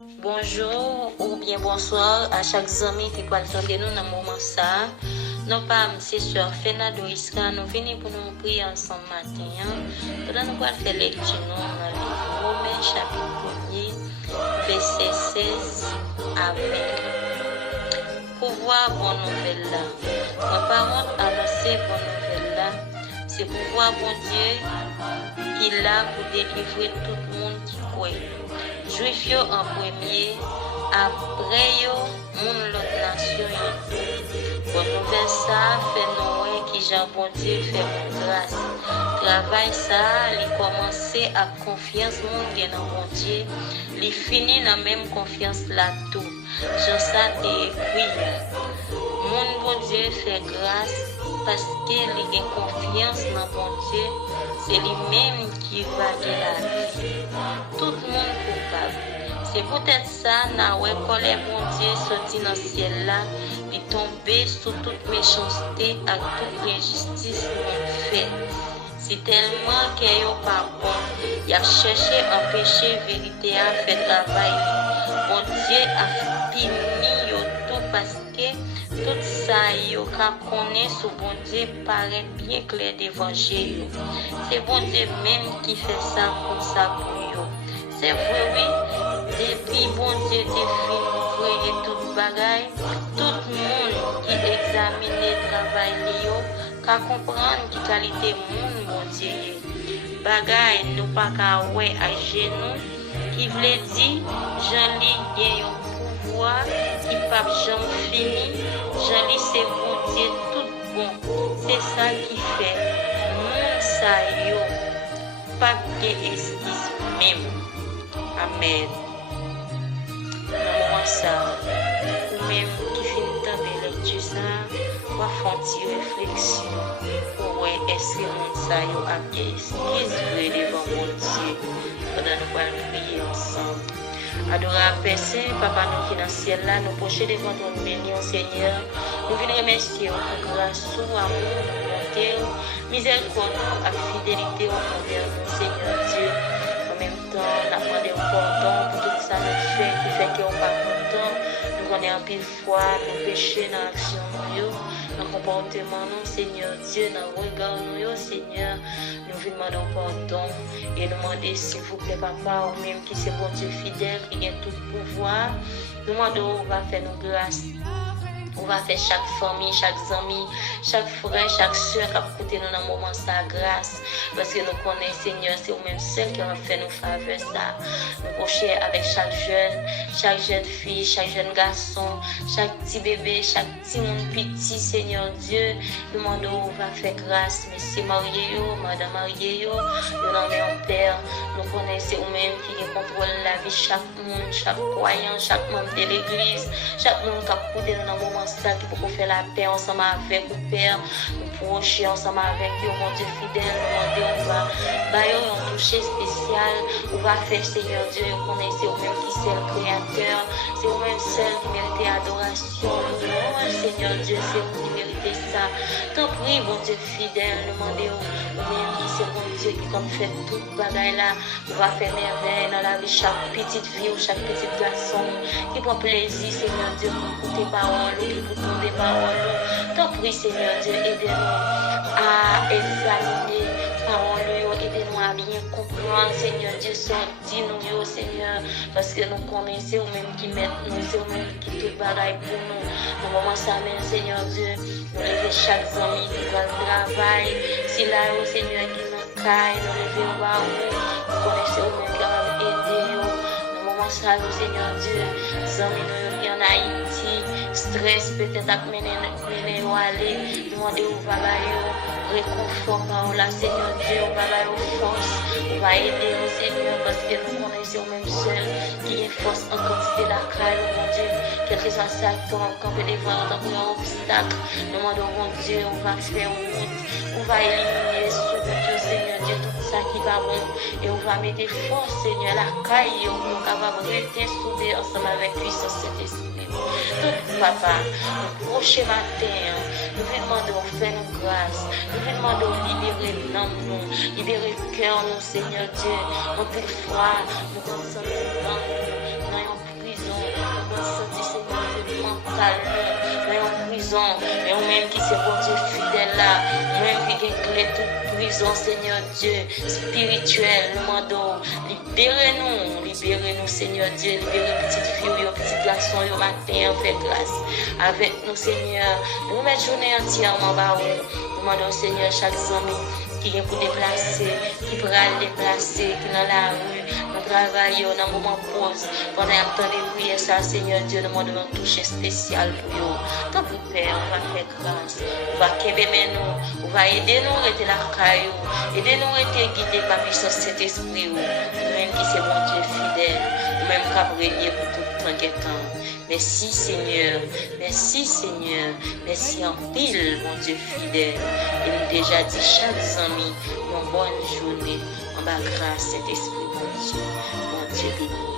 Bonjour ou bien bonsoir à chaque ami qui peut attendre nous dans le moment ça. Nos parents, c'est sur Fernando Isca, nous venons pour nous prier ensemble matin. Pendant nous allons faire lecture dans le livre Romains chapitre 1er, verset 16 à 20. Pour voir bonne nouvelle là. Nos parents annoncer bonne nouvelle là. C'est pour voir bon Dieu qui est là pour délivrer tout le monde qui croit. Juif yo en premier, après yo, moun l'autre nation yo. Bonne nouvelle ça, fait nous qui Jean bon Dieu fait mon grâce. Travail ça, il commencer à confiance moun gen dans bon Dieu, il finit dans même confiance là tout. Jean ça t'est écrit. Mon bon Dieu fait grâce parce qu'il a confiance dans bon Dieu. C'est lui-même qui va de la vie. Tout le monde coupable. C'est peut-être ça, na ouais, colère mon Dieu sorti dans le ciel là, il tombé sous toute méchanceté et toute injustice qu'on fait. C'est tellement qu'il n'y a pas bon. Il a cherché à empêcher la vérité à faire travail. Mon Dieu a fini tout parce que tout ça, yo ka connaît sous bon Dieu paraît bien clair d'évangile. C'est bon Dieu même qui fait ça pour ça pour yo. C'est vrai, oui. Depuis bon Dieu te fait et tout bagaille, tout le monde qui examine le travail yo, ka comprendre qui qualité monde bon Dieu. Bagaille nous pas ka ouais à genoux, qui veut dire Jean-Li gagne un pouvoir qui pas jamais fini. Jean-Li c'est bon Dieu tout bon. C'est ça qui fait monde ça yo pas de excuse même. Amen. Dans ça, ou même qui finit de lecture ça, on va faire une réflexion pour voir est-ce que mon ça yo a bien excuse devant mon Dieu pendant nous allons prier ensemble. Adorable Père Saint, Papa nous qui dans le ciel là, nous proches devant ton béni, Seigneur. Nous venons remercier pour grâce, amour, bonté, miséricorde et fidélité envers nous, Seigneur Dieu. En même temps, nous demandons pardon pour tout ça nous fait, qui fait qu'on n'est pas content. Nous connaissons en pile fois nos péchés dans l'action, dans le comportement, nous, Seigneur Dieu, dans le regard, nous, Seigneur. Nous vous demandons pardon et nous demandons, s'il vous plaît, Papa, ou même qui c'est bon Dieu fidèle, qui a tout pouvoir. Nous demandons, on va faire nos grâces. On va faire chaque famille, chaque ami, chaque frère, chaque soeur qui a écouté nous dans le moment sa grâce. Parce que nous connaissons, Seigneur, c'est vous-même seul qui va faire nos faveurs ça. Nous procher avec chaque jeune fille, chaque jeune garçon, chaque petit bébé, chaque petit monde petit, Seigneur Dieu. Nous demandons, on va faire grâce. Monsieur marié, madame marié, nous en Père. Nous connaissons vous-même qui contrôle la vie chaque monde, chaque croyant, chaque membre de l'église, chaque monde qui a écouté nous dans le moment ça qui peut faire la paix ensemble avec le Père, nous procher ensemble avec eux, mon Dieu fidèle, nous demandons, on va bailler un toucher spécial, on va faire Seigneur Dieu, connaissez vous-même qui c'est le Créateur, c'est vous-même seul qui mérite adoration, nous Seigneur Dieu, c'est vous qui méritez ça. T'en prie, mon Dieu fidèle, demandez vous-même qui c'est mon Dieu qui comme fait tout bagaille là, on va faire merveille dans la vie, chaque petite fille ou chaque petit garçon qui prend plaisir, Seigneur Dieu, pour écouter paroles. Pour ton des paroles, t'en prie Seigneur Dieu, aidez-nous à examiner paroles, aidez-nous à bien comprendre Seigneur Dieu, sortis-nous Seigneur, parce que nous connaissons vous-même qui mettent nous, c'est vous-même qui tout bagaille pour nous. Au moment ça même Seigneur Dieu, nous levons chaque ami qui doit travail, si là Seigneur qui nous caille, nous levons voir nous connaissons vous-même qui va aider au moment ça Seigneur Dieu, amis nous en Haïti. Stress peut-être à mener ou aller, demander où va réconfort par là, Seigneur Dieu, on va aller force, on va aider au Seigneur parce que nous connaissons même seul qui est force en quantité la caille, mon Dieu, quel que soit ça, quand on devant un obstacle, demandons mon Dieu, on va faire une route, on va éliminer les sous-routes, Seigneur Dieu, tout ça qui va bon, et on va mettre force, Seigneur, la caille, on va capable de rester soudés ensemble avec puissance Saint-Esprit. Tout papa, le prochain matin, nous vous demandons de faire nos grâces, nous vous demandons de libérer l'âme, nous, libérer le cœur, nous, Seigneur Dieu, notre foi, nous sommes dans nous, en prison, mais nous-mêmes qui sommes bon Dieu fidèle là, nous-mêmes qui avons clé toute prison, Seigneur Dieu, spirituelle, nous demandons, libérez-nous, Seigneur Dieu, libérez petites filles, petites garçons, au matin, fait grâce avec nous, Seigneur. Nous mettons journée entièrement par vous. Nous demandons, Seigneur, chaque ami qui vient pour déplacer, qui peut aller déplacer, qui est dans la rue, nous travaillons dans le moment pause. Pendant le temps de prière, ça, Seigneur Dieu, nous demandons un toucher spécial pour vous. Tant pour Père, on va faire grâce. On va aimer nous, on va aider nous à rester la caillou, aider nous à être guidés par la puissance de cet esprit. Nous-mêmes qui sommes mon Dieu fidèle, nous-mêmes qui avons régné pour tout le temps et temps. Merci Seigneur, merci en pile, mon Dieu fidèle. Et nous déjà dit chaque ami, une bonne journée, en bas grâce, Saint-Esprit, mon Dieu béni.